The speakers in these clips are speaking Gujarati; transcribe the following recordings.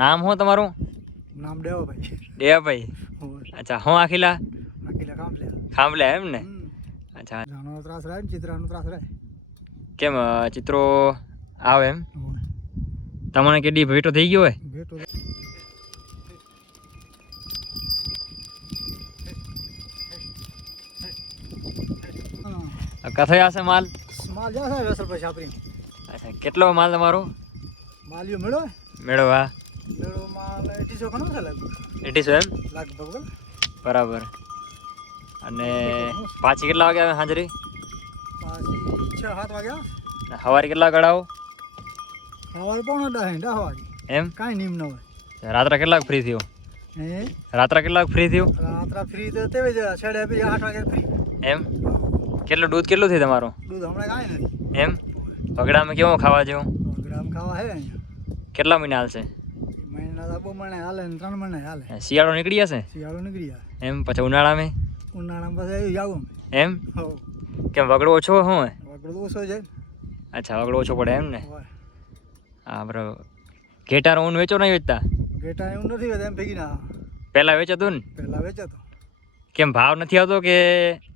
નામ શું તમારું? નામ દેવાભાઈ. દેવાભાઈ. અચ્છા, હું આખીલા આખીલા ખાંભલે એમ ને? અચ્છા, જાનો ત્રાસ રહે ને ચિત્રાનો ત્રાસ રહે. કેમ ચિત્રો આવે એમ? તમને કેડી ભેટો થઈ ગયો હોય? ભેટો કથે આશે માલ? માલ જાશે વેસલ પછી આપણી. અચ્છા, કેટલો માલ તમારો? માલિયો મેળો મેળવા મેળો માલ 800 ઘણો છે લગભગ. 800 એમ? લગભગ બરાબર. અને પાછી કેટલા વાગે આવે હાજરી? પાછી 6-7 વાગ્યા. સવારે કેટલા ગળાવો? સવારે 9:30 વાગે. એમ? કાંઈ નિયમ ન હોય. રાત્રે કેટલાક ફ્રી થયો? હે રાત્રે કેટલાક ફ્રી થયો? રાત્રા ફ્રી તો તેવે જ 8:30 વાગે ફ્રી. એમ? કેટલું દૂધ કેટલું થયું તમારું? દૂધ હમણાં કાંઈ નથી. એમ? વગડામાં કેવું ખાવા જેવું? ગ્રામ ખાવા હે અહીંયા. કેટલા મહિના હાલશે? મહિના 2 મહિના હાલે ને 3 મહિના હાલે. શિયાળો નીકળી જશે? શિયાળો નીકળી જાય. એમ? પછી ઉનાળામાં? ઉનાળામાં પછી આવી જાવું. એમ? હો કેમ વગડો ઓછો શું હોય? વગડો ઓછો છે. અચ્છા, વગડો ઓછો પડે એમ ને? હોય. હા બરાબર. ઘેટાર ઊન વેચો નહીં વેચતા? ઘેટા એવું નથી હોતા એમ ભેગી ના. પહેલાં વેચાતું ને? પહેલાં વેચાતો. કેમ ભાવ નથી આવતો કે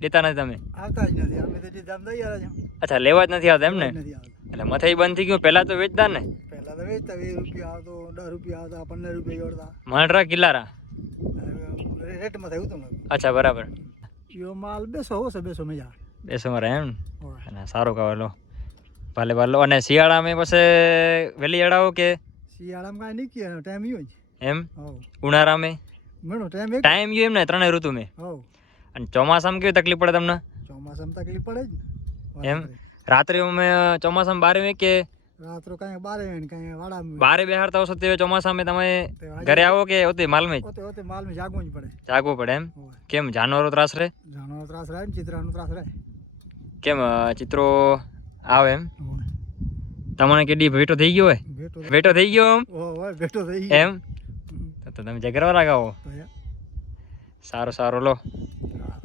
દેતા નથી તમે? આવતા જ નથી. અમે તો દામ દઈ આવ્યા છે. અચ્છા, લેવા જ નથી આવતા એમ ને? નથી આવતા. એટલે મથાઈ બંધ થઈ ગયું. પહેલાં તો વેચતા ને? પહેલાં તો વેચતા 20 રૂપિયા આવતો, 10 રૂપિયા આવતા, 15 રૂપિયા જોડતા. મણરા કિલ્લારા? રેટમાં થયું હતું. અચ્છા, બરાબર. યો માલ બેસો હશે, બેસો મજા. બેસો મારે એમ? હોય. અને સારું કહેવાય. ભલે ભલે. અને શિયાળામાં પછી વહેલી અડાવો કે? શિયાળામાં કાંઈ નીકળે ટાઈમ યો જ. એમ? હવ ઉનાળામાં મેળો ટાઈમ એક. ટાઈમ ગયો એમ ને? ત્રણેય ઋતુમાં? હવ અને ચોમાસામાં કેવી તકલીફ પડે તમને? ચોમાસામાં તકલીફ પડે જ. એમ? રાત્રે અમે ચોમાસામાં બારે કે રાત્રો કાંઈ બારે ને કાંઈ વાડામાં. બારે બેહાડતા હશો તે ચોમાસામાં તમે ઘરે આવો કે ઓતે માલમાં જ ઓતે ઓતે માલમાં જાગવું જ પડે. જાગવું પડે એમ? હોય. કેમ જાનવરો ત્રાસ રહે? જાનો ત્રાસ રહે ને ચિત્રાનો ત્રાસ રહે. કેમ ચિત્રો આવે એમ? હોય. તમને કેડી ભેટો થઈ ગયો હોય? ભેટો ભેટો થઈ ગયો એમ? હોય ભેટો થઈ ગયો. એમ? તો તમે જગરવા લગાવો. તો યાર. સારું સારું લો. હા.